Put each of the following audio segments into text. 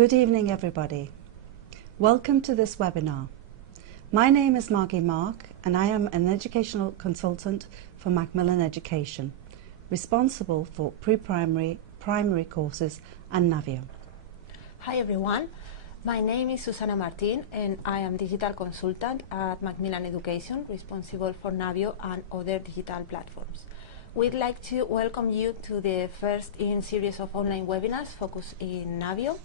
Good evening, everybody. Welcome to this webinar. My name is Margie Marc and I am an educational consultant for Macmillan Education, responsible for pre-primary, primary courses and NAVIO. Hi everyone, my name is Susana Martin and I am digital consultant at Macmillan Education, responsible for NAVIO and other digital platforms. We'd like to welcome you to the first in series of online webinars focused in NAVIO,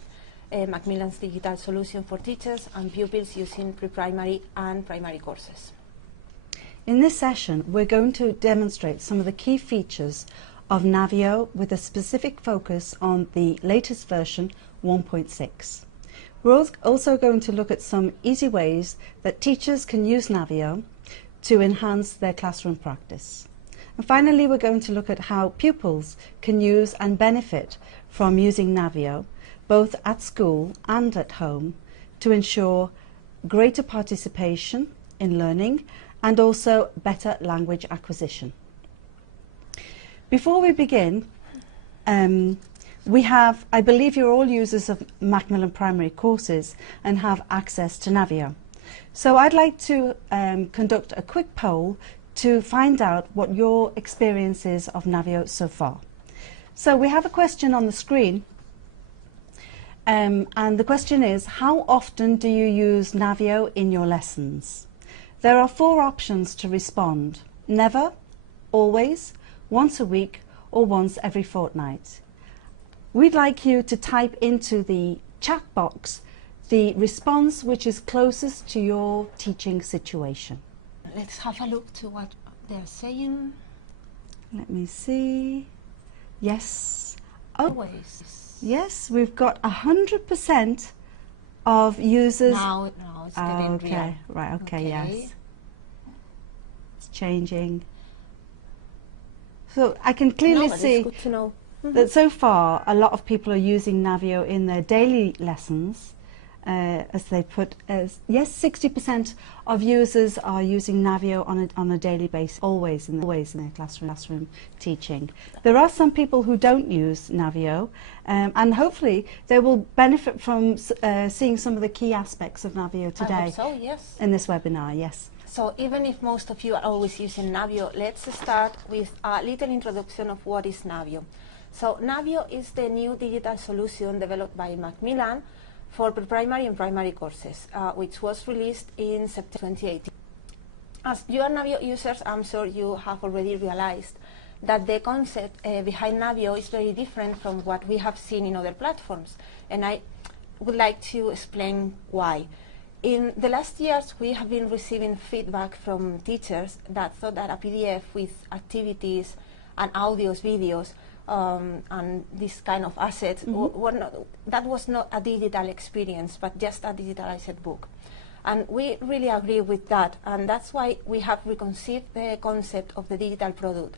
Macmillan's digital solution for teachers and pupils using pre-primary and primary courses. In this session, we're going to demonstrate some of the key features of NAVIO with a specific focus on the latest version 1.6. We're also going to look at some easy ways that teachers can use NAVIO to enhance their classroom practice. And finally, we're going to look at how pupils can use and benefit from using NAVIO both at school and at home to ensure greater participation in learning and also better language acquisition. Before we begin, I believe you're all users of Macmillan primary courses and have access to NAVIO. So I'd like to conduct a quick poll to find out what your experience is of NAVIO so far. So we have a question on the screen. And the question is, how often do you use NAVIO in your lessons? There are 4 options to respond: never, always, once a week, or once every fortnight. We'd like you to type into the chat box the response which is closest to your teaching situation. Let's have a look to what they're saying. Let me see. Yes. Oh. Always. Yes, we've got 100% of users. Now it's getting okay. real. Right, okay, yes. It's changing. So I can clearly see good to know. that so far a lot of people are using NAVIO in their daily lessons. As they put, yes, 60% of users are using NAVIO on a daily basis, always in their classroom teaching. There are some people who don't use NAVIO, and hopefully they will benefit from seeing some of the key aspects of NAVIO today. I hope so, yes. In this webinar, yes. So even if most of you are always using NAVIO, let's start with a little introduction of what is NAVIO. So NAVIO is the new digital solution developed by Macmillan for pre-primary and primary courses, which was released in September 2018. As you are NAVIO users, I'm sure you have already realized that the concept behind NAVIO is very different from what we have seen in other platforms, and I would like to explain why. In the last years, we have been receiving feedback from teachers that thought that a PDF with activities and audios, videos, and this kind of assets, that was not a digital experience, but just a digitalized book. And we really agree with that, and that's why we have reconceived the concept of the digital product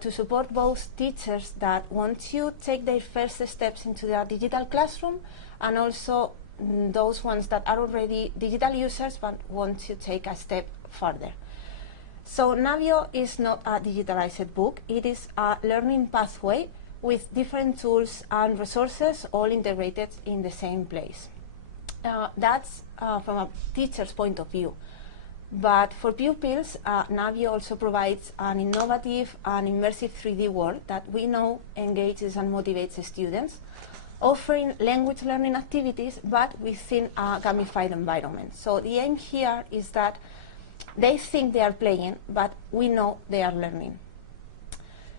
to support both teachers that want to take their first steps into the digital classroom, and also those ones that are already digital users but want to take a step further. So NAVIO is not a digitalized book, it is a learning pathway with different tools and resources all integrated in the same place. That's from a teacher's point of view. But for pupils, NAVIO also provides an innovative and immersive 3D world that we know engages and motivates students, offering language learning activities but within a gamified environment. So the aim here is that they think they are playing, but we know they are learning.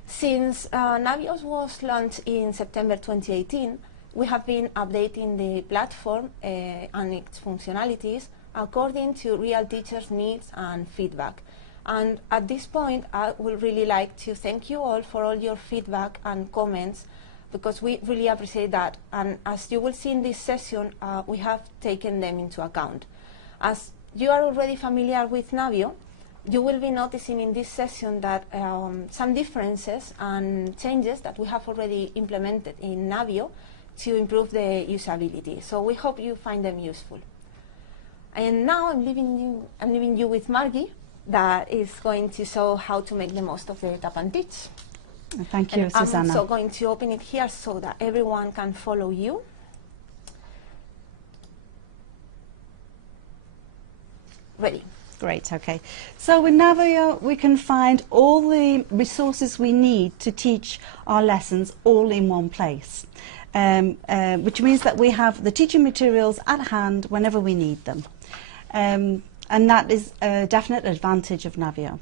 Since NAVIO was launched in September 2018, we have been updating the platform and its functionalities according to real teachers' needs and feedback. And at this point, I would really like to thank you all for all your feedback and comments, because we really appreciate that. And as you will see in this session, we have taken them into account. As you are already familiar with NAVIO, you will be noticing in this session that some differences and changes that we have already implemented in NAVIO to improve the usability. So we hope you find them useful. And now I'm leaving you with Margie, that is going to show how to make the most of the tap and teach. Thank you, Susana. I'm also going to open it here so that everyone can follow you. ready. Great, okay. So in Navio we can find all the resources we need to teach our lessons all in one place, which means that we have the teaching materials at hand whenever we need them. And that is a definite advantage of Navio.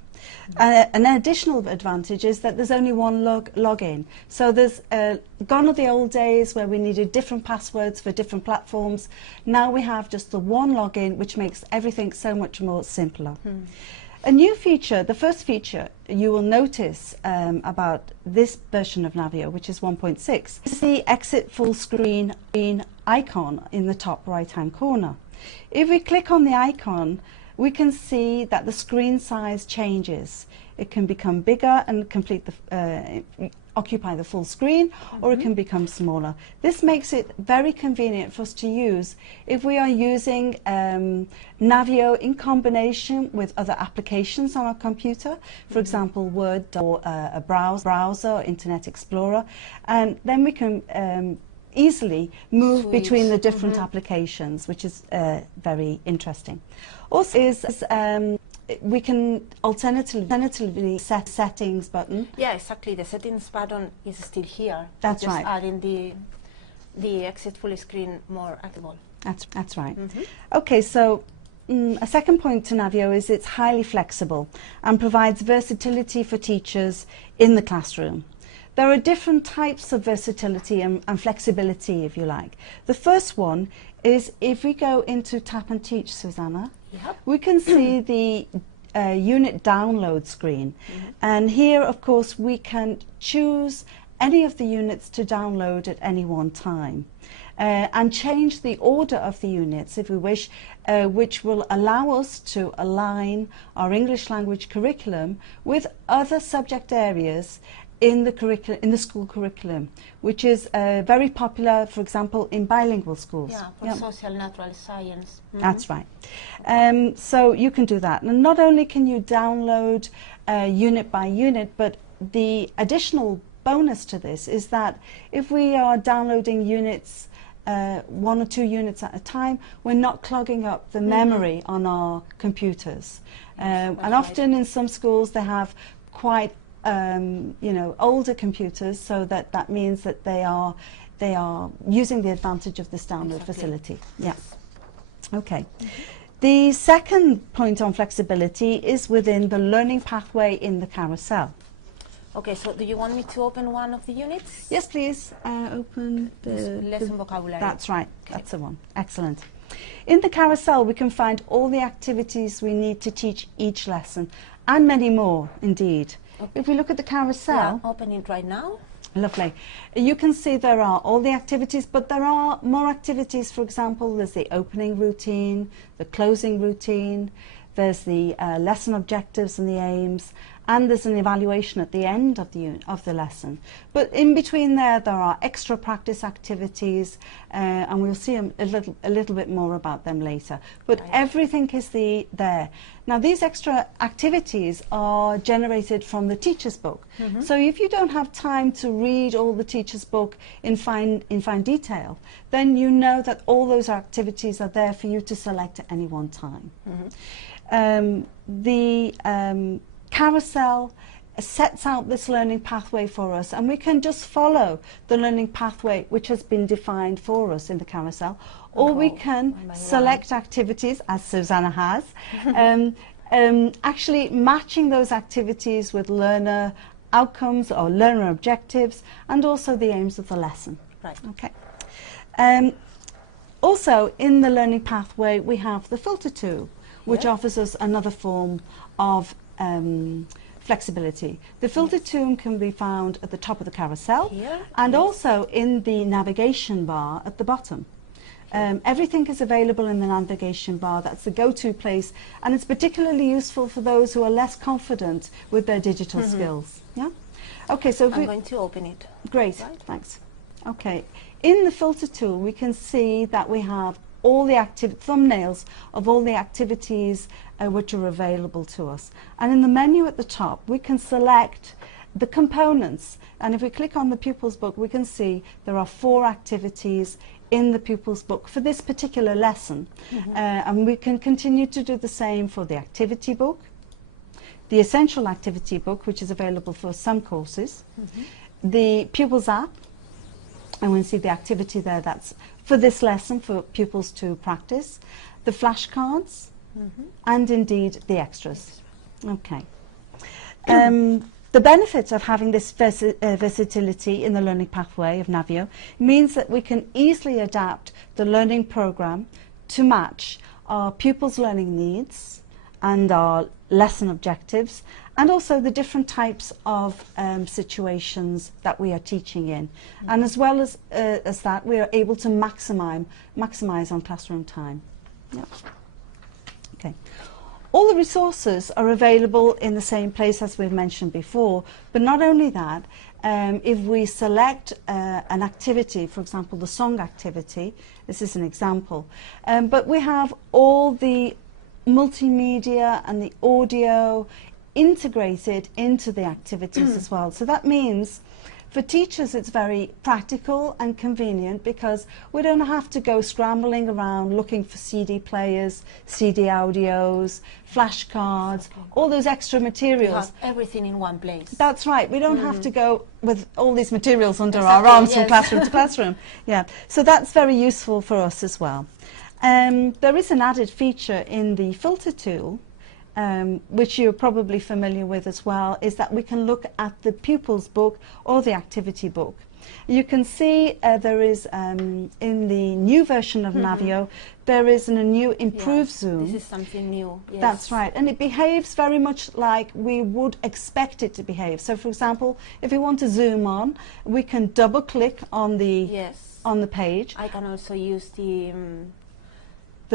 An additional advantage is that there's only one login. So there's gone are the old days where we needed different passwords for different platforms. Now we have just the one login, which makes everything so much more simpler. A new feature, the first feature you will notice about this version of Navio, which is 1.6, is the exit full screen icon in the top right-hand corner. If we click on the icon, we can see that the screen size changes. It can become bigger and occupy the full screen, or it can become smaller. This makes it very convenient for us to use if we are using Navio in combination with other applications on our computer, for example Word or a browser or Internet Explorer, and then we can easily move between the different applications, which is very interesting. Also we can alternatively set settings button. Yeah, exactly. The settings button is still here. That's right. Just adding the exit full screen more active. That's right. Okay, so a second point to Navio is it's highly flexible and provides versatility for teachers in the classroom. There are different types of versatility and flexibility, if you like. The first one is if we go into Tap and Teach, Susana, we can see the unit download screen. And here, of course, we can choose any of the units to download at any one time. And change the order of the units if we wish, which will allow us to align our English language curriculum with other subject areas in the school curriculum, which is very popular, for example, in bilingual schools. Yeah, for social natural science. That's right. So you can do that. And not only can you download unit by unit, but the additional bonus to this is that if we are downloading units, 1 or 2 units at a time, we're not clogging up the memory on our computers. And often in some schools they have quite older computers, so that means that they are using the advantage of this download facility. Yeah. Okay. The second point on flexibility is within the learning pathway in the carousel. Okay, so do you want me to open one of the units? Yes, please. Open the lesson vocabulary. That's right. Okay. That's the one. Excellent. In the carousel, we can find all the activities we need to teach each lesson, and many more, indeed. Okay. If we look at the carousel... Yeah, open it right now. Lovely. You can see there are all the activities, but there are more activities. For example, there's the opening routine, the closing routine, there's the lesson objectives and the aims, and there's an evaluation at the end of the lesson. But in between there are extra practice activities, and we'll see a little bit more about them later. But everything is there. Now these extra activities are generated from the teacher's book. So if you don't have time to read all the teacher's book in fine detail, then you know that all those activities are there for you to select at any one time. The carousel sets out this learning pathway for us, and we can just follow the learning pathway which has been defined for us in the carousel, or we can select activities, as Susana has, actually matching those activities with learner outcomes or learner objectives, and also the aims of the lesson. Right. Okay. Also in the learning pathway we have the filter tool, which offers us another form of flexibility. The filter tool can be found at the top of the carousel and also in the navigation bar at the bottom. Everything is available in the navigation bar. That's the go-to place, and it's particularly useful for those who are less confident with their digital skills. Yeah. Okay, so I'm going to open it. Great, thanks. Okay, in the filter tool we can see that we have all the thumbnails of all the activities which are available to us. And in the menu at the top we can select the components, and if we click on the pupils book we can see there are 4 activities in the pupils book for this particular lesson. And we can continue to do the same for the activity book, the essential activity book, which is available for some courses, the pupils app, and we see the activity there that's for this lesson for pupils to practice, the flashcards, and indeed the extras. Okay. The benefit of having this versatility in the learning pathway of NAVIO means that we can easily adapt the learning program to match our pupils' learning needs and our lesson objectives, and also the different types of situations that we are teaching in. And as well as that, we are able to maximize on classroom time. Yep. Okay. All the resources are available in the same place as we've mentioned before, but not only that, if we select an activity, for example the song activity, this is an example, but we have all the multimedia and the audio integrated into the activities as well. So that means for teachers it's very practical and convenient because we don't have to go scrambling around looking for CD players, CD audios, flashcards, all those extra materials. Everything in one place. That's right. We don't have to go with all these materials under our arms from classroom to classroom. Yeah. So that's very useful for us as well. There is an added feature in the filter tool, which you're probably familiar with as well, is that we can look at the pupils book or the activity book. You can see there is, in the new version of NAVIO, there is a new improved zoom. This is something new. Yes. That's right, and it behaves very much like we would expect it to behave. So for example, if we want to zoom on, we can double click on the page. I can also use the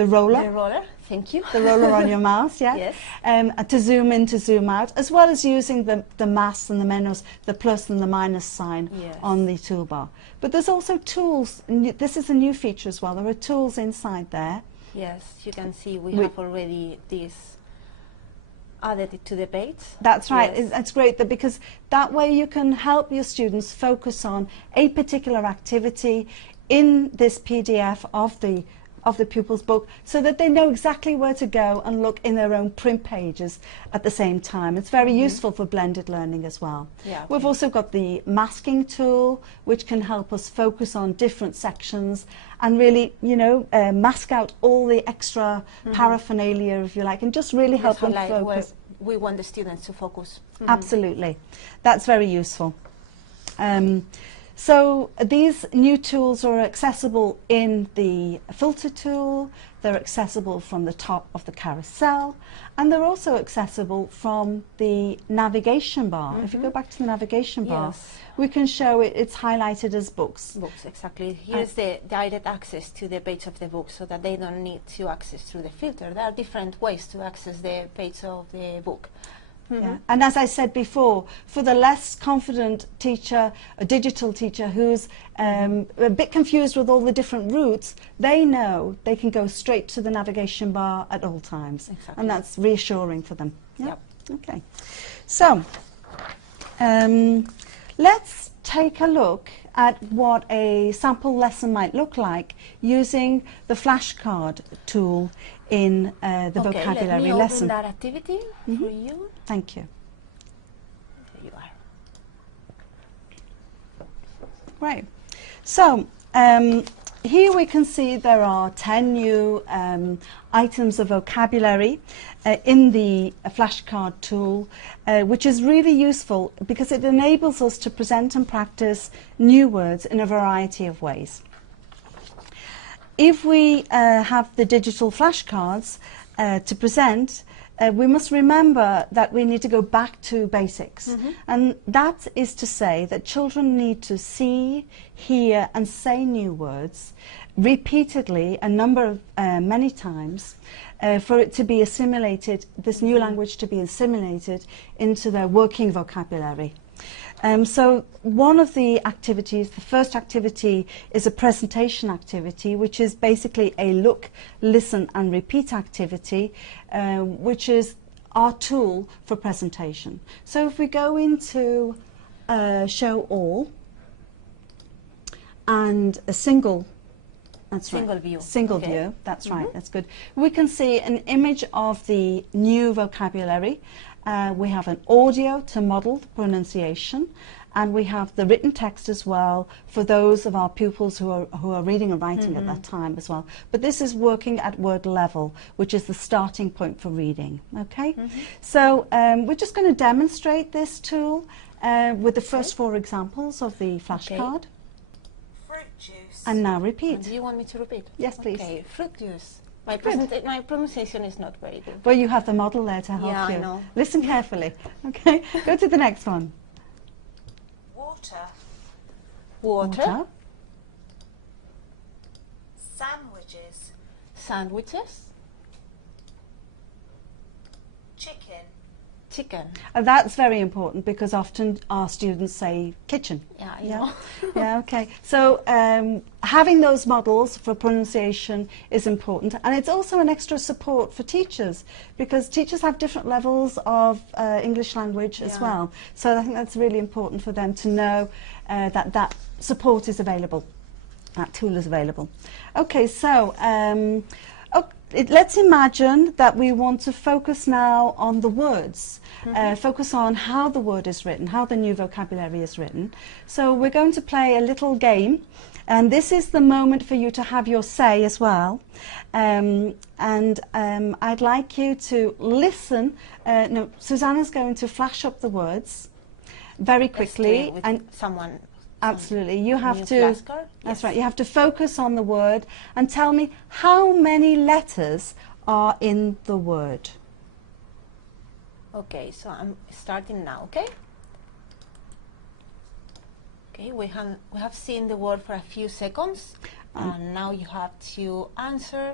roller. The roller, thank you. The roller on your mouse, yeah. Yes. To zoom in, to zoom out, as well as using the mass and the menus, the plus and the minus sign on the toolbar. But there's also tools. This is a new feature as well. There are tools inside there. Yes, you can see we have already this added to the page. That's right. It's great because that way you can help your students focus on a particular activity in this PDF of the pupils book, so that they know exactly where to go and look in their own print pages at the same time. It's very useful for blended learning as well. We've also got the masking tool, which can help us focus on different sections and really, you know, mask out all the extra paraphernalia, if you like, and just really help them focus. We want the students to focus. Absolutely. That's very useful. So these new tools are accessible in the filter tool, they're accessible from the top of the carousel, and they're also accessible from the navigation bar. If you go back to the navigation bar, we can show it's highlighted as books. Books, exactly. Here's the direct access to the page of the book, so that they don't need to access through the filter. There are different ways to access the page of the book. And as I said before, for the less confident teacher, a digital teacher who's a bit confused with all the different routes, they know they can go straight to the navigation bar at all times. And that's reassuring for them. Okay. So, let's take a look at what a sample lesson might look like using the flashcard tool in the vocabulary lesson. Let me open that activity for you. Thank you. There you are. Right. So here we can see there are 10 new items of vocabulary in the flashcard tool, which is really useful because it enables us to present and practice new words in a variety of ways. If we have the digital flashcards to present, we must remember that we need to go back to basics. And that is to say that children need to see, hear and say new words repeatedly, many times, for it to be assimilated, this new language to be assimilated into their working vocabulary. So one of the activities, the first activity, is a presentation activity, which is basically a look, listen and repeat activity, which is our tool for presentation. So if we go into show all and a single That's single right. view. Single Okay. view, that's right, that's good. We can see an image of the new vocabulary. We have an audio to model the pronunciation, and we have the written text as well for those of our pupils who are reading and writing at that time as well. But this is working at word level, which is the starting point for reading. Okay, so we're just going to demonstrate this tool with the first 4 examples of the flashcard. Fruit juice. And now And repeat. do you want me to repeat? Yes, please. Okay, fruit juice. My pronunciation is not very good. Well, you have the model there to help Yeah, you. I know. Listen carefully. Okay, go to the next one. Water. Water. Sandwiches. Sandwiches. Chicken. Chicken. That's very important because often our students say kitchen. Yeah, I Yeah, know. yeah, okay. So having those models for pronunciation is important, and it's also an extra support for teachers because teachers have different levels of English language as Yeah. well. So I think that's really important for them to know that support is available, that tool is available. Okay, so let's imagine that we want to focus now on the words, focus on how the word is written, how the new vocabulary is written. So we're going to play a little game, and this is the moment for you to have your say as well. I'd like you to listen. No, Susana's going to flash up the words very quickly, With and someone. absolutely, you have new to. flashcard? That's Yes. right. You have to focus on the word and tell me how many letters are in the word. Okay, so I'm starting now, okay? Okay, we have seen the word for a few seconds, and now you have to answer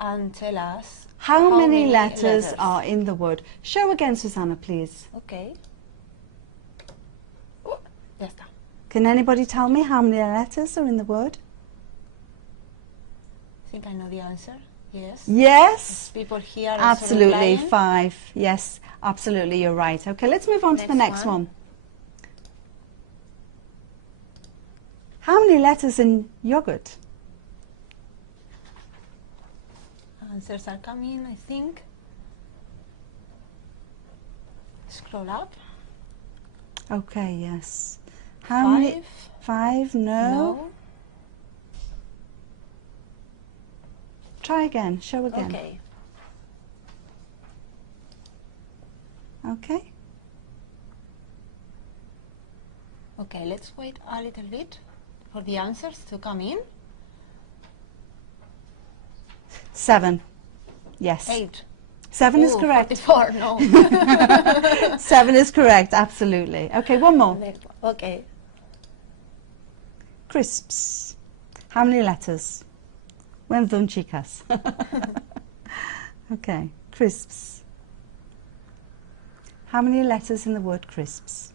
and tell us How many letters are in the word? Show again, Susana, please. Okay. Ya está. Can anybody tell me how many letters are in the word? I think I know the answer. Yes. Yes, People here are absolutely, replying. 5. Yes, absolutely, you're right. Okay, let's move on to the next Next one. one. How many letters in yogurt? Answers are coming, I think. Scroll up. Okay, yes. How many? 5. 5, no. Try again, show again. Okay. Okay. Okay, let's wait a little bit for the answers to come in. 7. Yes. 8. 7 is Ooh, correct. 44, no. 7 is correct, absolutely. Okay, one more. Next one. Okay. Crisps. How many letters? Buen done, chicas. Okay, crisps. How many letters in the word crisps?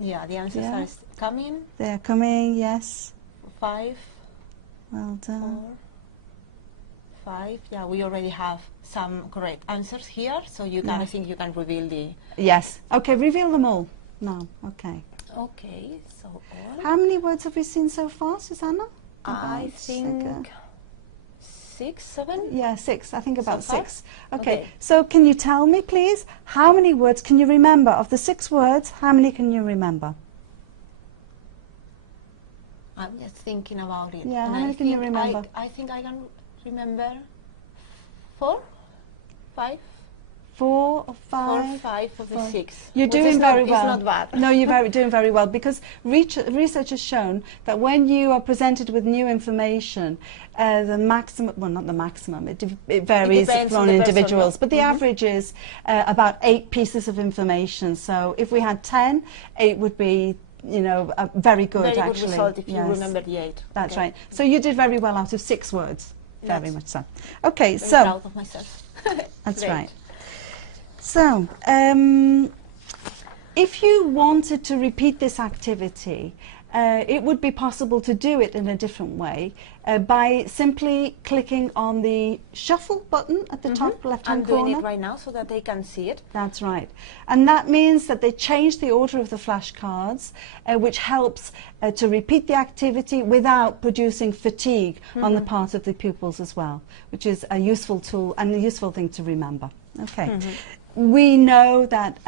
Yeah, the answers Yeah. are coming. They're coming, yes. 5, Well 4, done. 5. Yeah, we already have some correct answers here, so you can. Yeah. I think you can reveal the. Yes. Okay, reveal them all. No, okay. Okay, so all. How many words have we seen so far, Susana? I About think 6, 7. Yeah, 6. I think about So far? 6. Okay. Okay. So can you tell me, please, how many words can you remember? Of the 6 words, how many can you remember? I'm just thinking about it. Yeah, And how many I can you think remember? I think I can remember 4, 5. 4 or 4, 5? 5 of the 6. You're which doing is very not, well. It's not bad. No, you're doing very well because research has shown that when you are presented with new information, the maximum, well, not the maximum, it varies depends on on the person, individuals, yeah. but the average is about 8 pieces of information. So if we had 10, 8 would be, very good, Very actually. good result if you Yes. remember the 8. That's Okay. right. So you did very well out of 6 words. Very That's much so. Okay, Very so proud of myself. that's Great. right. So, if you wanted to repeat this activity, it would be possible to do it in a different way by simply clicking on the shuffle button at the top left-hand corner. I'm doing it right now so that they can see it. That's right. And that means that they change the order of the flashcards, which helps to repeat the activity without producing fatigue on the part of the pupils as well, which is a useful tool and a useful thing to remember. Okay. We know that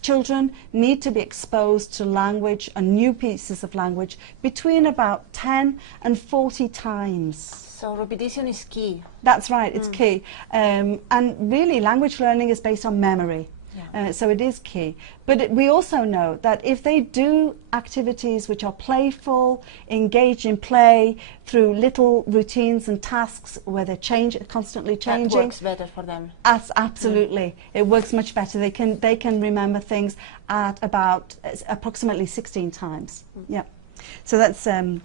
children need to be exposed to language and new pieces of language between about 10 and 40 times. So repetition is key. That's right, it's key. And really language learning is based on memory. So it is key. But we also know that if they do activities which are playful, engage in play through little routines and tasks where they're constantly changing. That works better for them. Absolutely. It works much better. They can remember things at about approximately 16 times. Yeah. So that's a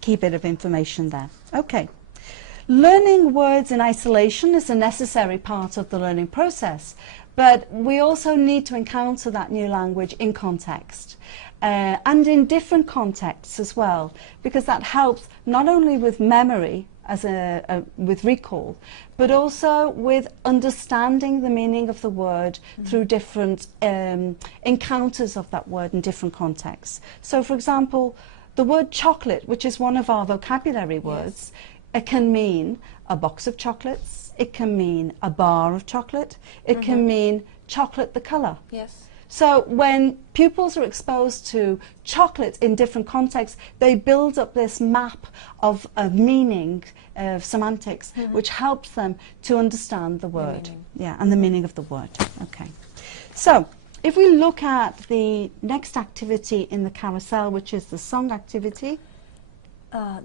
key bit of information there. Okay. Learning words in isolation is a necessary part of the learning process. But we also need to encounter that new language in context and in different contexts as well, because that helps not only with memory, with recall, but also with understanding the meaning of the word through different encounters of that word in different contexts. So, for example, the word chocolate, which is one of our vocabulary words, it can mean a box of chocolates. It can mean a bar of chocolate. It can mean chocolate the colour. Yes. So when pupils are exposed to chocolate in different contexts, they build up this map of meaning, of semantics, which helps them to understand the word. And the meaning of the word. Okay. So if we look at the next activity in the carousel, which is the song activity.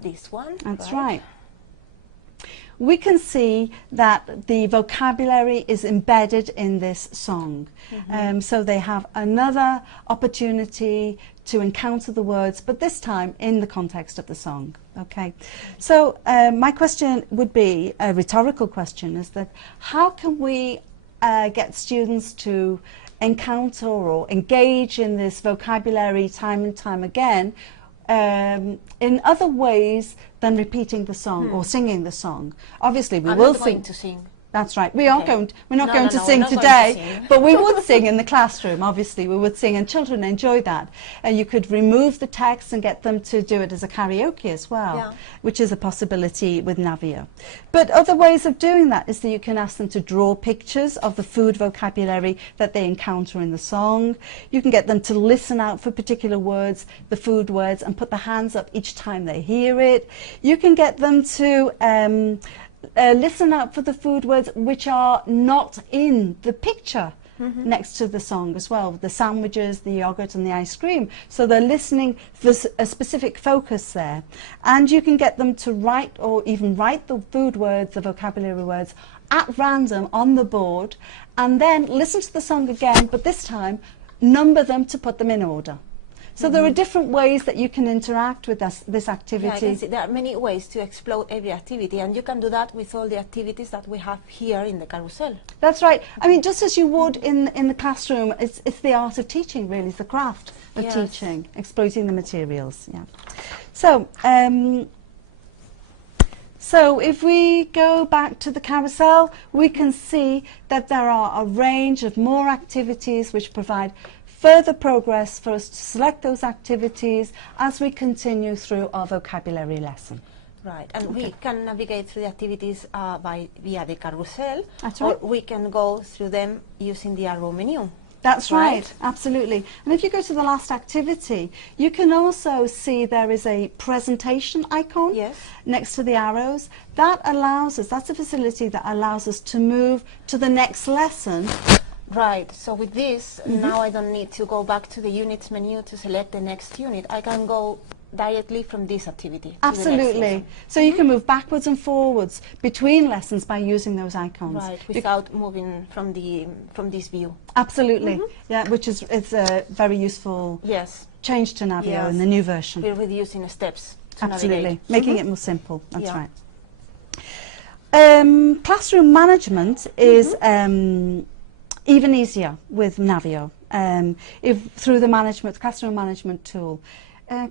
This one. That's right. We can see that the vocabulary is embedded in this song. So they have another opportunity to encounter the words, but this time in the context of the song. Okay. So my question would be, a rhetorical question, is that how can we get students to encounter or engage in this vocabulary time and time again in other ways than repeating the song or singing the song? Obviously, we will sing. To sing. That's right. We're not going to sing today, but we would sing in the classroom. Obviously, we would sing, and children enjoy that. And you could remove the text and get them to do it as a karaoke as well, which is a possibility with NAVIO. But other ways of doing that is that you can ask them to draw pictures of the food vocabulary that they encounter in the song. You can get them to listen out for particular words, the food words, and put their hands up each time they hear it. You can get them to listen out for the food words which are not in the picture next to the song as well, the sandwiches, the yogurt and the ice cream. So they're listening for a specific focus there. And you can get them to write, or even write, the food words, the vocabulary words at random on the board, and then listen to the song again, but this time number them to put them in order. So there are different ways that you can interact with this activity. Yeah, I can see there are many ways to explore every activity, and you can do that with all the activities that we have here in the carousel. That's right. I mean, just as you would in the classroom, it's the art of teaching, really. It's the craft of teaching, exploiting the materials. Yeah. So, so if we go back to the carousel, we can see that there are a range of more activities which provide further progress for us to select those activities as we continue through our vocabulary lesson. Right, and we can navigate through the activities via the carousel, That's or right. we can go through them using the arrow menu. That's right, absolutely. And if you go to the last activity, you can also see there is a presentation icon next to the arrows. That allows us, that's a facility that allows us to move to the next lesson. Right, so with this, now I don't need to go back to the units menu to select the next unit. I can go directly from this activity. Absolutely. So you can move backwards and forwards between lessons by using those icons. Right, without moving from this view. Absolutely, yeah, which is a very useful change to NAVIO in the new version. We're reducing steps to Absolutely, navigate. making it more simple, that's right. Classroom management is even easier with NAVIO through the classroom management tool.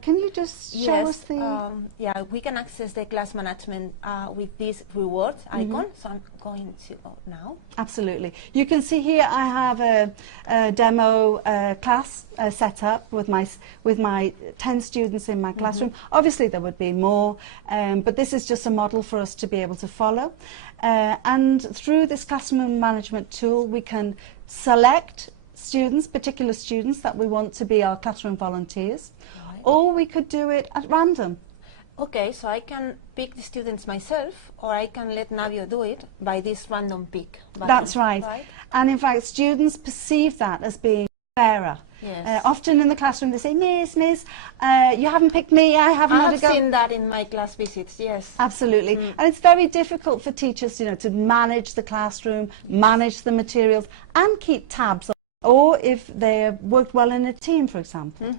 can you just show us the... yeah, we can access the class management with this reward icon. So I'm going to go now. Absolutely. You can see here I have a demo class set up with my 10 students in my classroom. Obviously there would be more, but this is just a model for us to be able to follow. And through this classroom management tool we can select students, particular students that we want to be our classroom volunteers, or we could do it at random. Okay, so I can pick the students myself, or I can let Navio do it by this random pick button. That's right. And in fact, students perceive that as being fairer. Yes. Often in the classroom they say, Miss, you haven't picked me, I haven't had a go. I've seen that in my class visits, yes. Absolutely. And it's very difficult for teachers, you know, to manage the classroom, manage the materials, and keep tabs on, or if they have worked well in a team, for example.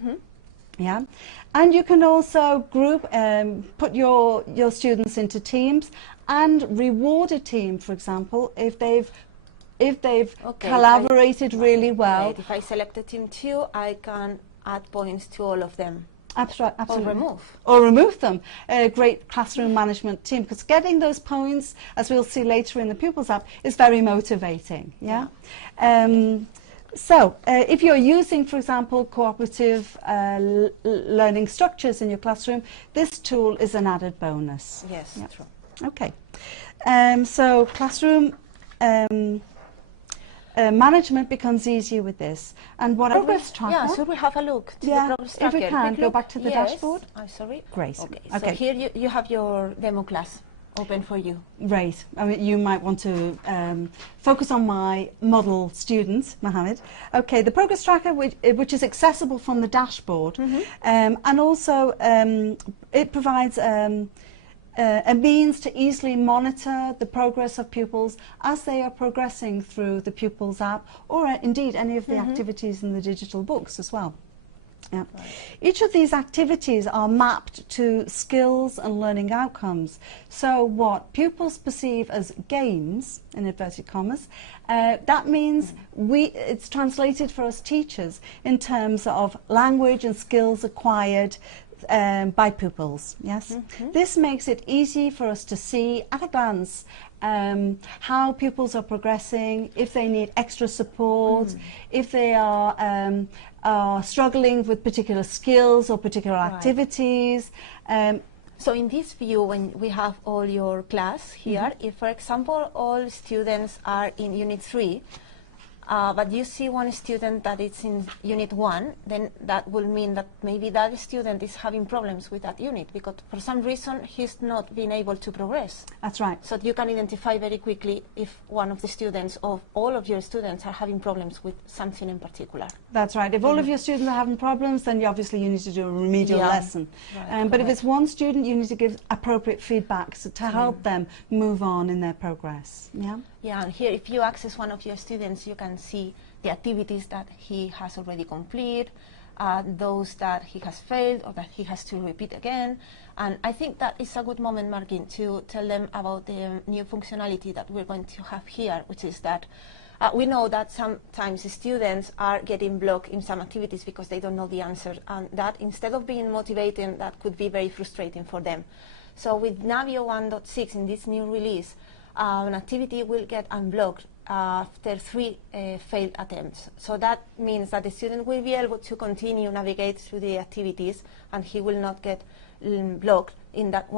Yeah, and you can also group, put your students into teams and reward a team, for example, if they've collaborated really well. Right. If I select a team 2, I can add points to all of them. Absolutely. Or remove them. A great classroom management team, because getting those points, as we'll see later in the Pupils app, is very motivating. Yeah. So, if you're using, for example, cooperative learning structures in your classroom, this tool is an added bonus. Yes, true. Okay. So, classroom management becomes easier with this. And what progress tracker? Yeah, so we have a look to the progress tracker. If we can, go back to the dashboard. I'm sorry. Great. Okay, so here you have your demo class open for you. Right. I mean, you might want to focus on my model students, Mohammed. Okay, the progress tracker, which is accessible from the dashboard, and also it provides a means to easily monitor the progress of pupils as they are progressing through the Pupils app, or indeed any of the activities in the digital books as well. Yeah. Each of these activities are mapped to skills and learning outcomes. So what pupils perceive as games, in inverted commas, that means it's translated for us teachers in terms of language and skills acquired by pupils. Yes, this makes it easy for us to see at a glance how pupils are progressing, if they need extra support, if they are struggling with particular skills or particular activities. So in this view, when we have all your class here, if for example all students are in Unit 3, but you see one student that is in Unit 1, then that will mean that maybe that student is having problems with that unit because for some reason he's not been able to progress. That's right. So you can identify very quickly if one of the students or all of your students are having problems with something in particular. That's right. If all of your students are having problems, then obviously you need to do a remedial lesson. Right, but if it's one student, you need to give appropriate feedback to help them move on in their progress. Yeah. Yeah, and here if you access one of your students, you can see the activities that he has already completed, those that he has failed or that he has to repeat again. And I think that is a good moment, Margie, to tell them about the new functionality that we're going to have here, which is that we know that sometimes students are getting blocked in some activities because they don't know the answer, and that instead of being motivating, that could be very frustrating for them. So with Navio 1.6 in this new release, an activity will get unblocked after 3 failed attempts. So that means that the student will be able to continue navigate through the activities, and he will not get blocked in that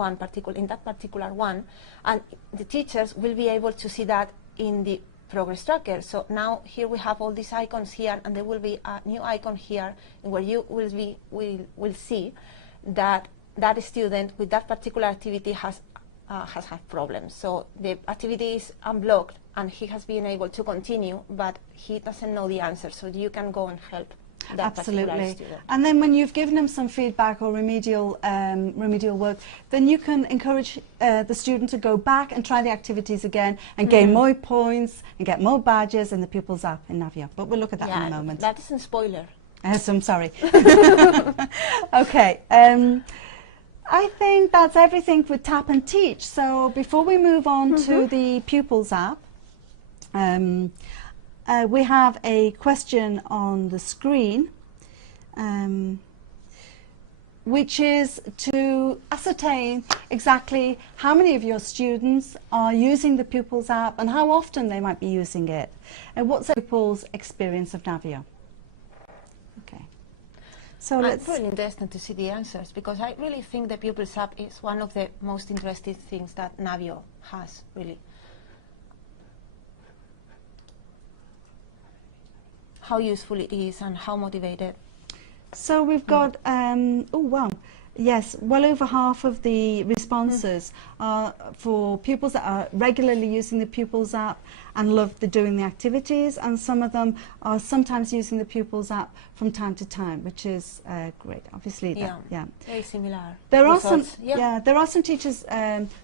particular one. And the teachers will be able to see that in the progress tracker. So now here we have all these icons here, and there will be a new icon here where you will see that that student with that particular activity has had problems. So the activity is unblocked and he has been able to continue, but he doesn't know the answer. So you can go and help that particular student. And then when you've given him some feedback or remedial work, then you can encourage the student to go back and try the activities again and gain more points and get more badges in the Pupils app in Navio. But we'll look at that in a moment. That isn't spoiler. So I'm sorry. Okay. I think that's everything with Tap and Teach. So before we move on to the Pupils app, we have a question on the screen. which is to ascertain exactly how many of your students are using the Pupils app and how often they might be using it, and what's the pupils' experience of NAVIO. Okay, so It's really interesting to see the answers, because I really think the Pupils app is one of the most interesting things that NAVIO has, really. How useful it is and how motivated. So we've got, oh wow, yes, well over half of the responses are for pupils that are regularly using the Pupils app and love doing the activities, and some of them are sometimes using the Pupils app from time to time, which is great. Obviously, Very similar. There are results. some, there are some teachers,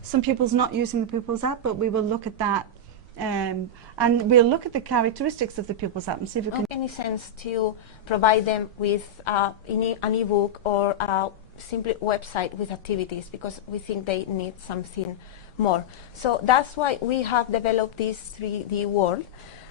some pupils not using the Pupils app, but we will look at that. And we'll look at the characteristics of the Pupils app and see if we can... Any sense to provide them with an e-book or a simple website with activities, because we think they need something more. So that's why we have developed this 3D world,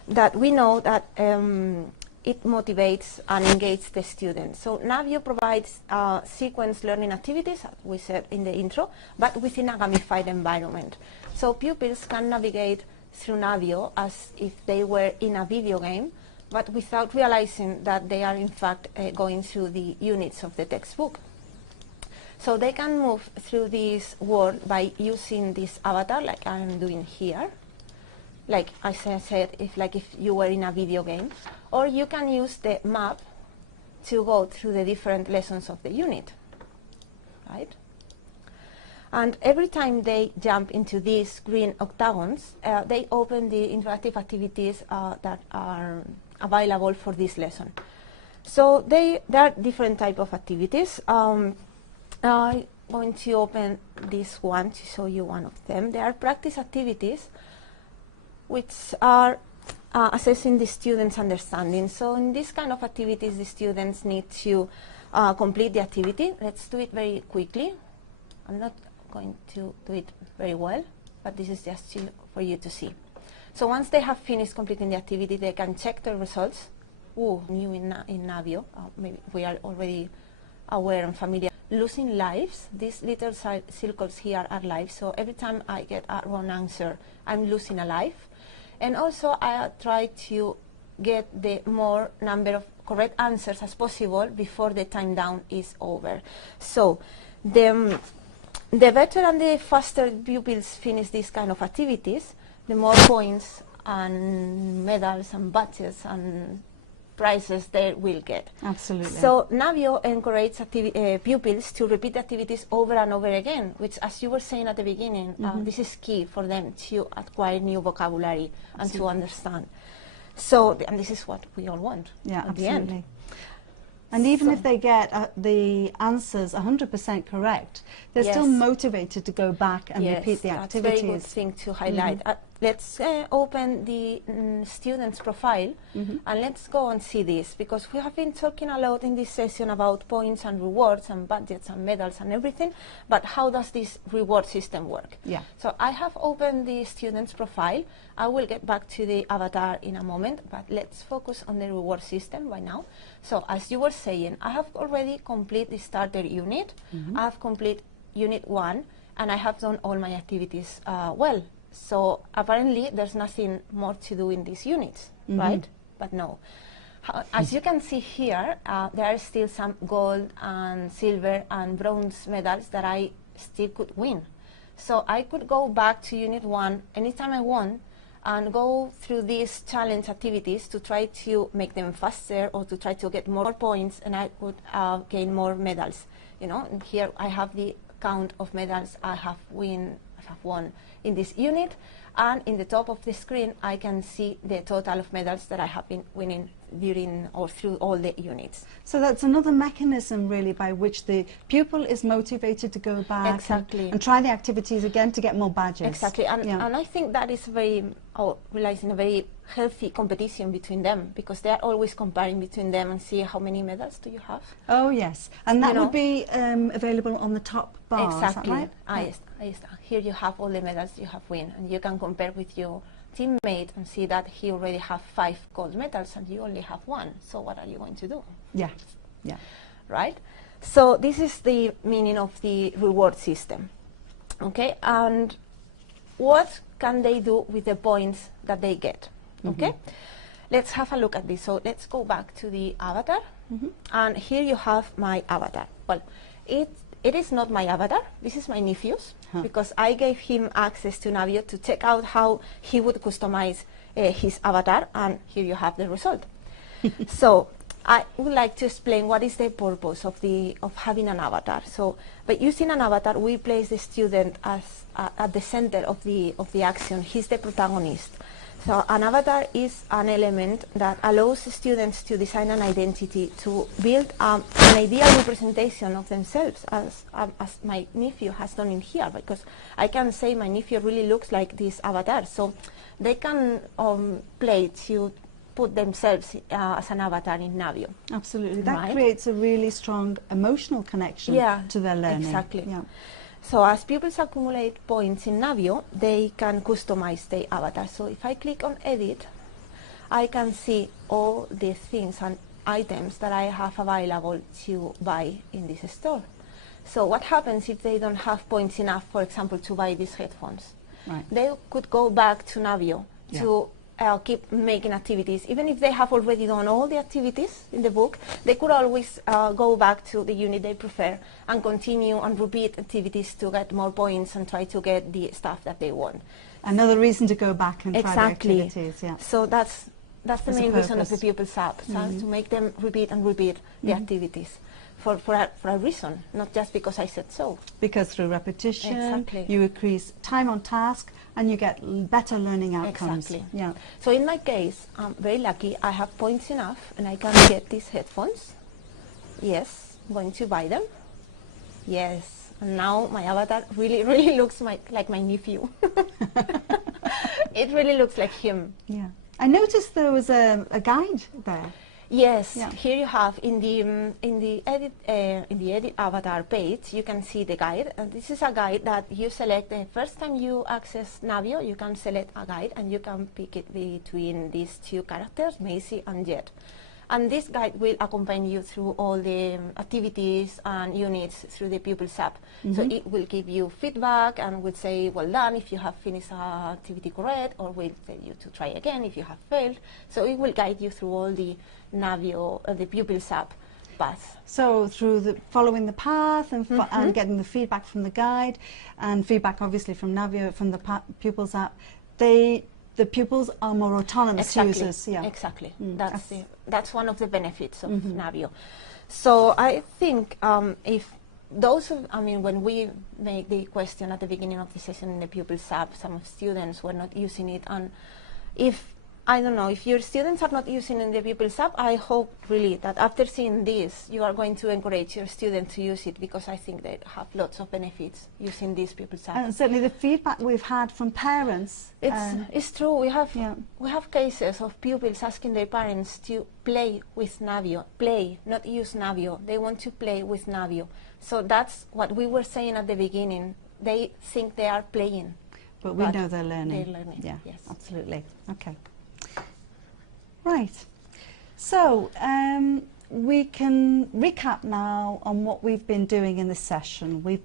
that we know that it motivates and engages the students. So NAVIO provides sequence learning activities, as we said in the intro, but within a gamified environment. So pupils can navigate through NAVIO as if they were in a video game, but without realizing that they are in fact going through the units of the textbook. So they can move through this world by using this avatar, like I'm doing here, like as I said, if you were in a video game, or you can use the map to go through the different lessons of the unit, right? And every time they jump into these green octagons, they open the interactive activities that are available for this lesson. So there are different types of activities. I'm going to open this one to show you one of them. There are practice activities, which are assessing the students' understanding. So in this kind of activities, the students need to complete the activity. Let's do it very quickly. I'm not going to do it very well, but this is just for you to see. So once they have finished completing the activity, they can check their results. Ooh, new in NAVIO, maybe we are already aware and familiar. Losing lives, these little circles here are lives, so every time I get a wrong answer, I'm losing a life. And also I try to get the more number of correct answers as possible before the time down is over. So the better and the faster pupils finish these kind of activities, the more points and medals and badges and prizes they will get. Absolutely. So NAVIO encourages pupils to repeat activities over and over again, which, as you were saying at the beginning, this is key for them to acquire new vocabulary and to understand. So, and this is what we all want at the end. And even if they get the answers 100% correct, they're still motivated to go back and repeat the activities. That's a very good thing to highlight. Let's open the student's profile and let's go and see this, because we have been talking a lot in this session about points and rewards and budgets and medals and everything, but how does this reward system work? Yeah. So I have opened the student's profile. I will get back to the avatar in a moment, but let's focus on the reward system right now. So as you were saying, I have already completed the starter unit, I have completed unit 1, and I have done all my activities well. So apparently there's nothing more to do in these units, right? But no. As you can see here, there are still some gold and silver and bronze medals that I still could win. So I could go back to unit 1 anytime I want and go through these challenge activities to try to make them faster or to try to get more points, and I could gain more medals. You know, and here I have the count of medals I have won in this unit, and in the top of the screen I can see the total of medals that I have been winning during or through all the units. So that's another mechanism really by which the pupil is motivated to go back and try the activities again to get more badges. Exactly, and, and I think that is very, realizing a very healthy competition between them, because they are always comparing between them and see how many medals do you have. Oh yes, and that would be available on the top bar. Exactly. Is that right? Yes. Here you have all the medals you have won, and you can compare with your teammate and see that he already have 5 gold medals and you only have 1. So what are you going to do? Yeah. Right? So this is the meaning of the reward system. Okay, and what can they do with the points that they get? Okay, let's have a look at this. So let's go back to the avatar, and here you have my avatar. Well, it is not my avatar. This is my nephew's, because I gave him access to Navio to check out how he would customize his avatar, and here you have the result. So I would like to explain what is the purpose of having an avatar. So by using an avatar, we place the student as at the center of the action. He's the protagonist. So an avatar is an element that allows students to design an identity, to build an ideal representation of themselves, as my nephew has done in here, because I can say my nephew really looks like this avatar. So they can play to put themselves as an avatar in Navio. Absolutely. That Right. creates a really strong emotional connection to their learning. Exactly. Yeah. So as pupils accumulate points in Navio, they can customize their avatar. So if I click on edit, I can see all the things and items that I have available to buy in this store. So what happens if they don't have points enough, for example, to buy these headphones? Right. They could go back to Navio to keep making activities. Even if they have already done all the activities in the book, they could always go back to the unit they prefer and continue and repeat activities to get more points and try to get the stuff that they want. Another reason to go back and try the Exactly. activities. Yeah. So that's the As a main reason of the purpose. Pupils app, so to make them repeat and repeat the activities for a reason, not just because I said so. Because through repetition, Exactly. you increase time on task and you get better learning outcomes. Exactly. Yeah. So in my case, I'm very lucky. I have points enough and I can get these headphones. Yes, I'm going to buy them. Yes, and now my avatar really, really looks like my nephew. It really looks like him. Yeah. I noticed there was a guide there. Yes, Yeah. here you have in the edit avatar page, you can see the guide, and this is a guide that you select the first time you access Navio. You can select a guide and you can pick it between these two characters, Macy and Jet. And this guide will accompany you through all the activities and units through the Pupils app. So it will give you feedback and will say, well done if you have finished an activity correct, or will tell you to try again if you have failed. So it will guide you through all the Navio, the Pupils app path. So through following the path and, and getting the feedback from the guide and feedback obviously from Navio, from the Pupils app, the pupils are more autonomous users. Yeah. Exactly. That's one of the benefits of Navio. So I think if those, when we make the question at the beginning of the session in the Pupils app, some of students were not using it, and I don't know, if your students are not using in the Pupils app, I hope really that after seeing this, you are going to encourage your students to use it, because I think they have lots of benefits using this Pupils app. And certainly the feedback we've had from parents. It's true. We have cases of pupils asking their parents to play with Navio. Play, not use Navio. They want to play with Navio. So that's what we were saying at the beginning. They think they are playing. But we know they're learning. They're learning, Yeah, yes. absolutely. Okay. Right. So we can recap now on what we've been doing in this session. We've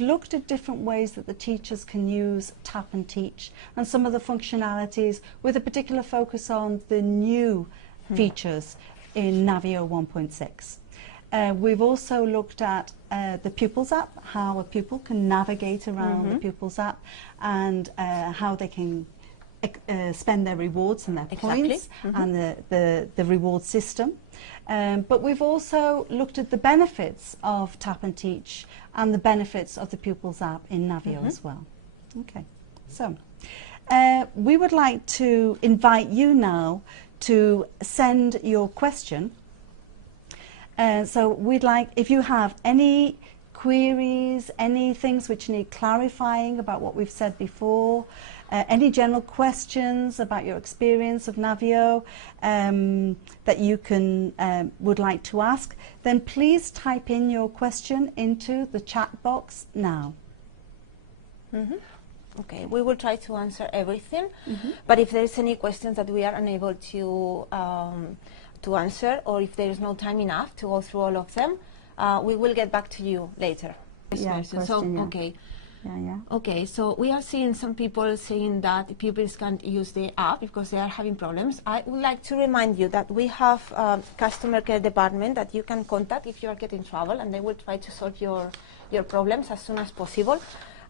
looked at different ways that the teachers can use Tap and Teach and some of the functionalities with a particular focus on the new features in Navio 1.6. We've also looked at the Pupils app, how a pupil can navigate around the Pupils app, and how they can spend their rewards and their points and the reward system. But we've also looked at the benefits of Tap and Teach and the benefits of the Pupils app in Navio as well. Okay, so we would like to invite you now to send your question. So we'd like, if you have any queries, any things which need clarifying about what we've said before, any general questions about your experience of Navio that you would like to ask, then please type in your question into the chat box now. Okay, we will try to answer everything, but if there's any questions that we are unable to to answer, or if there is no time enough to go through all of them, we will get back to you later. Yeah, question, yeah. Okay. Yeah. Okay, so we are seeing some people saying that the pupils can't use the app because they are having problems. I would like to remind you that we have a customer care department that you can contact if you are getting trouble, and they will try to solve your problems as soon as possible.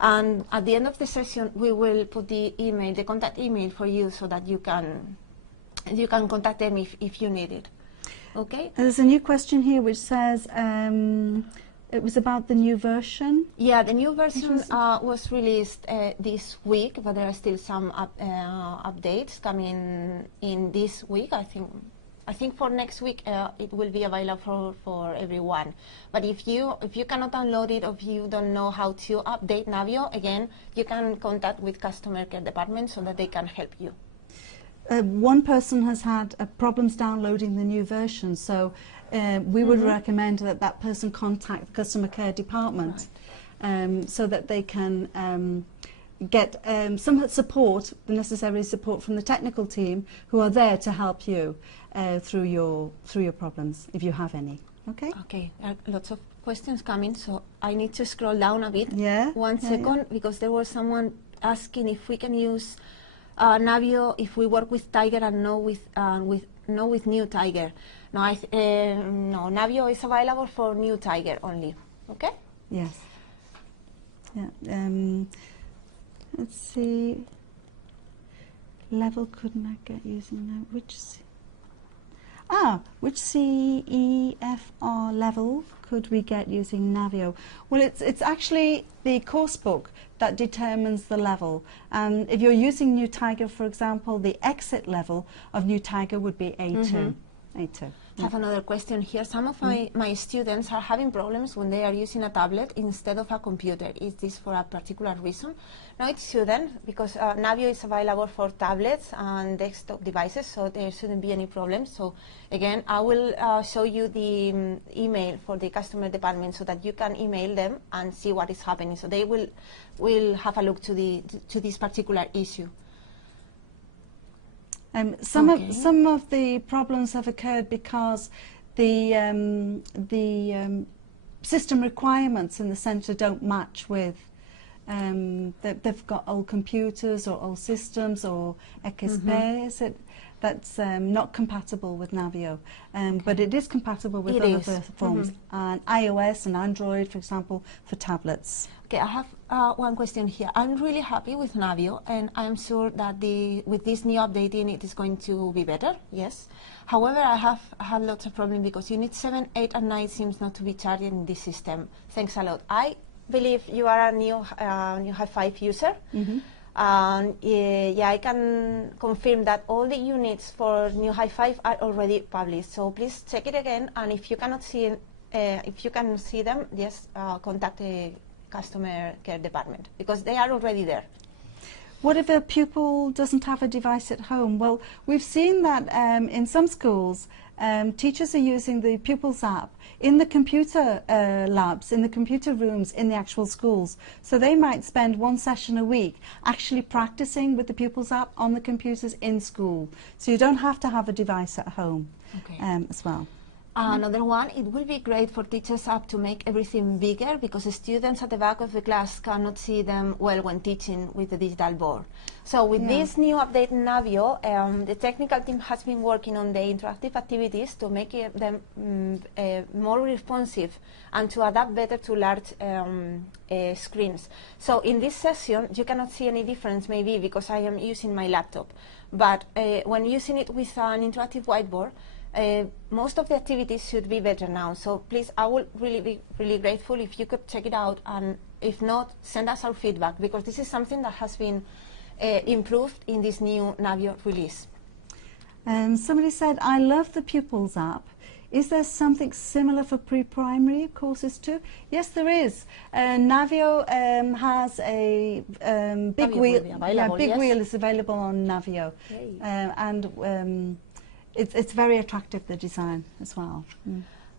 And at the end of the session, we will put the email, the contact email for you, so that you can contact them if you need it. Okay? There's a new question here which says it was about the new version. Yeah, the new version was released this week, but there are still some updates coming in this week. I think for next week it will be available for everyone. But if you cannot download it, or if you don't know how to update Navio, again, you can contact with customer care department so that they can help you. One person has had problems downloading the new version, so we would recommend that that person contact the customer care department, so that they can get some support, the necessary support from the technical team, who are there to help you through your problems, if you have any. Okay. Okay. There are lots of questions coming, so I need to scroll down a bit. Yeah. One second, because there was someone asking if we can use Navio if we work with Tiger and no with new Tiger. No, no, Navio is available for new Tiger only. Okay. Yes. Yeah. Let's see. Level couldn't I get using now? Which CEFR level could we get using Navio? Well, it's actually the course book that determines the level. And if you're using New Tiger, for example, the exit level of New Tiger would be A2. A2. I have another question here. Some of my students are having problems when they are using a tablet instead of a computer. Is this for a particular reason? No, it shouldn't, because Navio is available for tablets and desktop devices, so there shouldn't be any problems. So again, I will show you the email for the customer department so that you can email them and see what is happening. So they will have a look to this particular issue. Some of the problems have occurred because the system requirements in the centre don't match with. They've got old computers or old systems or XP that's not compatible with Navio, but it is compatible with other platforms, and iOS and Android, for example, for tablets. Okay, I have one question here. I'm really happy with Navio, and I'm sure that with this new updating it is going to be better, yes. However, I have had lots of problems because Unit 7, 8 and 9 seems not to be charged in this system. Thanks a lot. I believe you are a new High 5 user. Yeah, I can confirm that all the units for New High 5 are already published. So please check it again, and if you cannot see, if you can see them, just contact the customer care department because they are already there. What if a pupil doesn't have a device at home? Well, we've seen that in some schools, teachers are using the Pupils app in the computer labs, in the computer rooms, in the actual schools. So they might spend one session a week actually practicing with the Pupils app on the computers in school. So you don't have to have a device at home as well. Another one, it will be great for teachers app to make everything bigger because the students at the back of the class cannot see them well when teaching with the digital board. So with this new update in Navio, the technical team has been working on the interactive activities to make them more responsive and to adapt better to large screens. So in this session, you cannot see any difference maybe because I am using my laptop. But when using it with an interactive whiteboard, most of the activities should be better now. So please, I would really be really grateful if you could check it out, and if not, send us our feedback because this is something that has been improved in this new Navio release. Somebody said, I love the Pupils app. Is there something similar for pre-primary courses too? Yes, there is. Navio has a big wheel. Wheel is available on Navio, and it's very attractive, the design as well.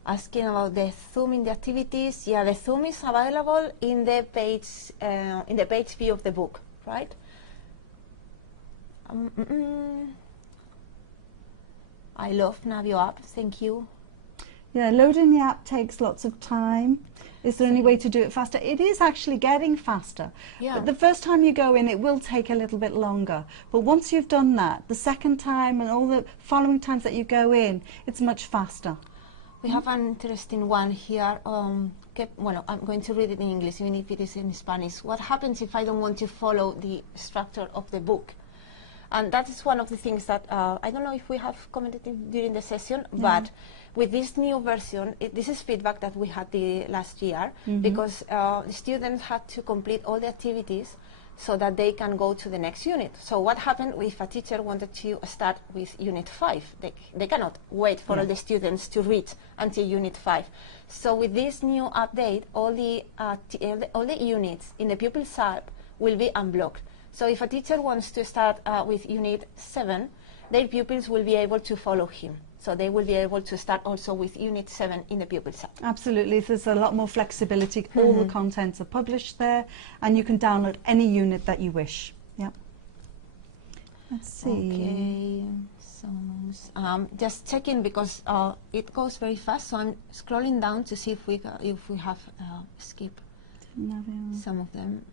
Asking about the Zoom in the activities. Yeah, the Zoom is available in the page view of the book, right? I love Navio app. Thank you. Yeah, loading the app takes lots of time. Is there any way to do it faster? It is actually getting faster. Yeah. But the first time you go in, it will take a little bit longer. But once you've done that, the second time and all the following times that you go in, it's much faster. We have an interesting one here. Well, I'm going to read it in English, even if it is in Spanish. What happens if I don't want to follow the structure of the book? And that is one of the things that, I don't know if we have commented during the session, but with this new version, this is feedback that we had the last year, because the students had to complete all the activities so that they can go to the next unit. So what happened if a teacher wanted to start with Unit 5? They cannot wait for all the students to reach until Unit 5. So with this new update, all the units in the Pupils app will be unblocked. So if a teacher wants to start with Unit 7, their pupils will be able to follow him. So they will be able to start also with Unit 7 in the Pupils app. Absolutely, there's a lot more flexibility. All the contents are published there, and you can download any unit that you wish. Yeah. Let's see. Okay, so just checking because it goes very fast. So I'm scrolling down to see if we have skipped some of them.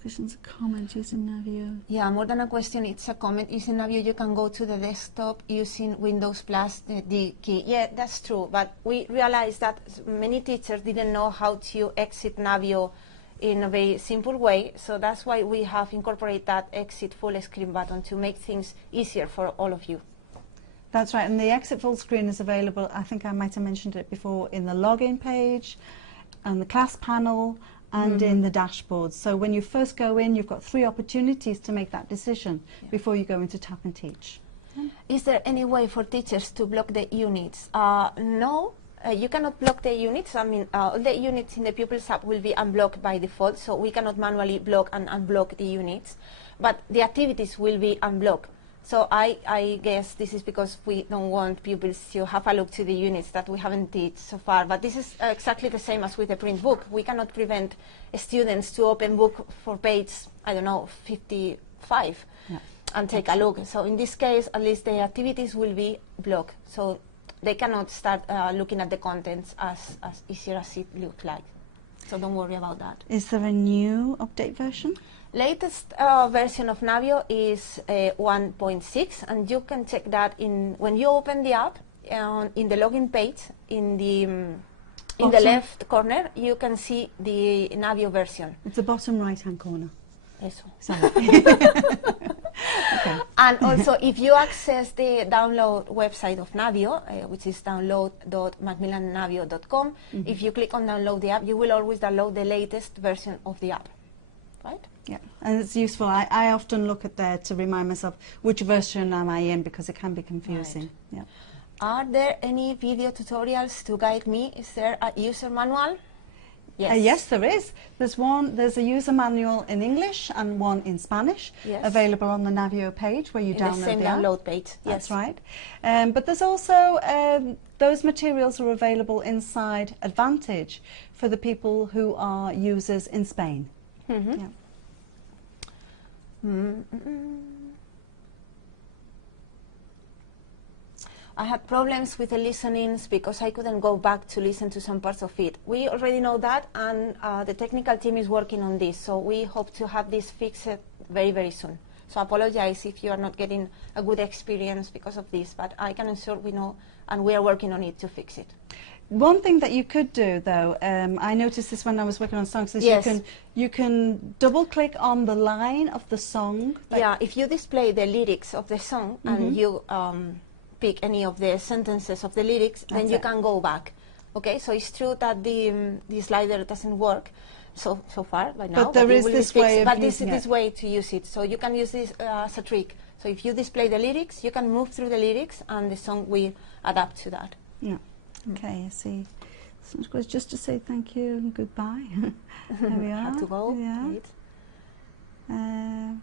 Questions, a comment using Navio. Yeah, more than a question, it's a comment. Using Navio, you can go to the desktop using Windows plus the key. Yeah, that's true. But we realized that many teachers didn't know how to exit Navio in a very simple way. So that's why we have incorporated that exit full screen button to make things easier for all of you. That's right. And the exit full screen is available, I think I might have mentioned it before, in the login page, and the class panel, and in the dashboard. So when you first go in, you've got 3 opportunities to make that decision before you go into Tap and Teach. Is there any way for teachers to block the units? No, you cannot block the units. I mean, all the units in the Pupils app will be unblocked by default, so we cannot manually block and unblock the units. But the activities will be unblocked. So I guess this is because we don't want pupils to have a look to the units that we haven't did so far. But this is exactly the same as with the print book. We cannot prevent students to open book for page, I don't know, 55 and take a look. So in this case, at least the activities will be blocked. So they cannot start looking at the contents as easier as it looks like. So don't worry about that. Is there a new update version? Latest version of Navio is 1.6, and you can check that when you open the app in the login page in the left corner. You can see the Navio version. It's the bottom right-hand corner. Eso. Sorry. Okay. And also, if you access the download website of Navio, which is download.macmillannavio.com, if you click on download the app, you will always download the latest version of the app, right? Yeah, and it's useful. I often look at there to remind myself which version am I in, because it can be confusing. Right. Yeah. Are there any video tutorials to guide me? Is there a user manual? Yes. Yes, there is. There's a user manual in English and one in Spanish, available on the Navio page where you download the same download page. Yes. That's right. But there's also, those materials are available inside Advantage for the people who are users in Spain. Yeah. I had problems with the listenings because I couldn't go back to listen to some parts of it. We already know that, and the technical team is working on this, so we hope to have this fixed very, very soon. So I apologize if you are not getting a good experience because of this, but I can assure we know, and we are working on it to fix it. One thing that you could do, though, I noticed this when I was working on songs, is you can double-click on the line of the song. Yeah, if you display the lyrics of the song and you pick any of the sentences of the lyrics, then you can go back. Okay, so it's true that the slider doesn't work so far by now. But there is this way of using it. This way to use it. So you can use this as a trick. So if you display the lyrics, you can move through the lyrics, and the song will adapt to that. Yeah. Okay, I see. So just to say thank you and goodbye. There we are. Have to go. Yeah.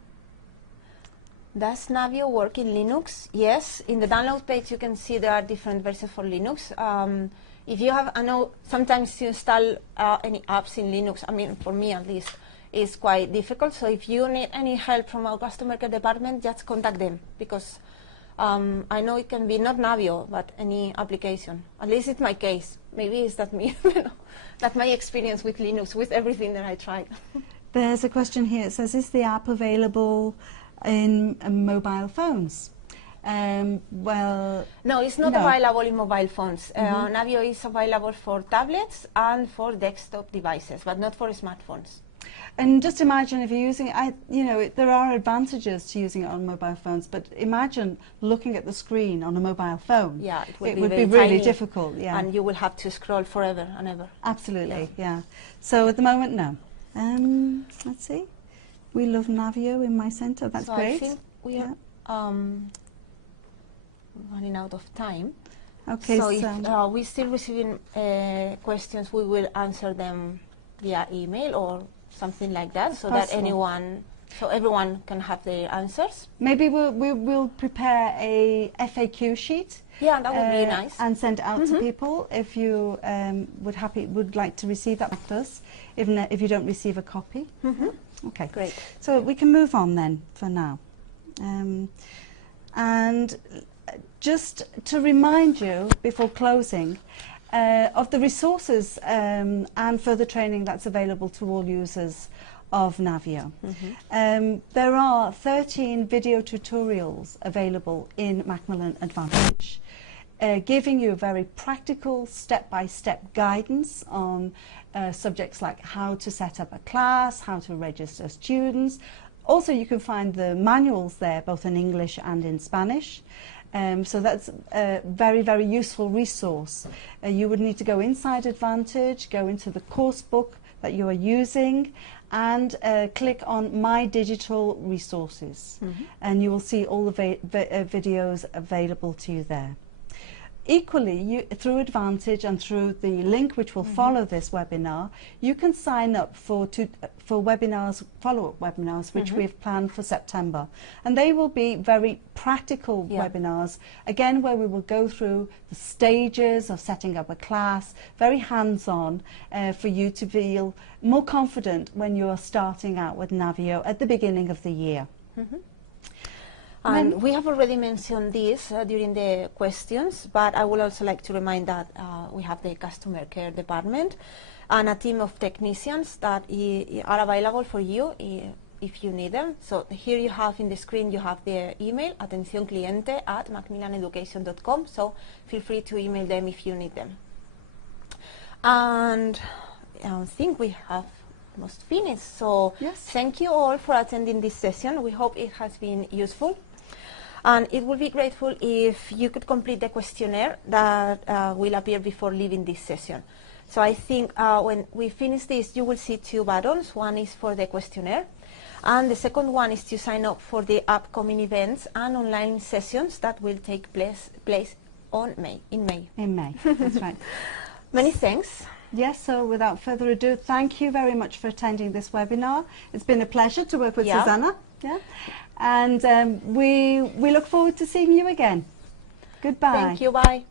Does Navio work in Linux? Yes. In the download page, you can see there are different versions for Linux. If you have, I know sometimes you install any apps in Linux. I mean, for me at least, is quite difficult. So if you need any help from our customer care department, just contact them, because I know it can be not Navio, but any application. At least it's my case. Maybe it's that me, that my experience with Linux, with everything that I tried. There's a question here. It says, is the app available in mobile phones? Well, no, it's not available in mobile phones. Navio is available for tablets and for desktop devices, but not for smartphones. And just imagine if you're using, there are advantages to using it on mobile phones, but imagine looking at the screen on a mobile phone. Yeah, it would be really difficult. Yeah, and you will have to scroll forever and ever. Absolutely, yeah. So at the moment, no. Let's see. We love Navio in my centre. That's great. I think we are running out of time. Okay, so if we're still receiving questions, we will answer them via email or something like that, so that everyone can have their answers. Maybe we'll prepare a FAQ sheet. Yeah, that would be nice. And send it out to people if you would like to receive that with us, even if you don't receive a copy. Okay, great. So we can move on then for now. And just to remind you before closing of the resources and further training that's available to all users of Navio. There are 13 video tutorials available in Macmillan Advantage, giving you very practical step-by-step guidance on subjects like how to set up a class, how to register students. Also, you can find the manuals there, both in English and in Spanish. So that's a very, very useful resource. You would need to go inside Advantage, go into the course book that you are using, and click on My Digital Resources. And you will see all the videos available to you there. Equally, through Advantage and through the link which will follow this webinar, you can sign up for webinars, follow-up webinars, which we've planned for September. And they will be very practical webinars, again, where we will go through the stages of setting up a class, very hands-on, for you to feel more confident when you are starting out with Navio at the beginning of the year. And we have already mentioned this during the questions, but I would also like to remind that we have the customer care department and a team of technicians that are available for you if you need them. So here you have in the screen, you have their email, atencioncliente@macmillaneducation.com, so feel free to email them if you need them. And I think we have almost finished, so thank you all for attending this session. We hope it has been useful. And it would be grateful if you could complete the questionnaire that will appear before leaving this session. So I think when we finish this, you will see two buttons. One is for the questionnaire, and the second one is to sign up for the upcoming events and online sessions that will take place in May. In May, that's right. Many thanks. Yes, so without further ado, thank you very much for attending this webinar. It's been a pleasure to work with Susana. And we look forward to seeing you again. Goodbye. Thank you, bye.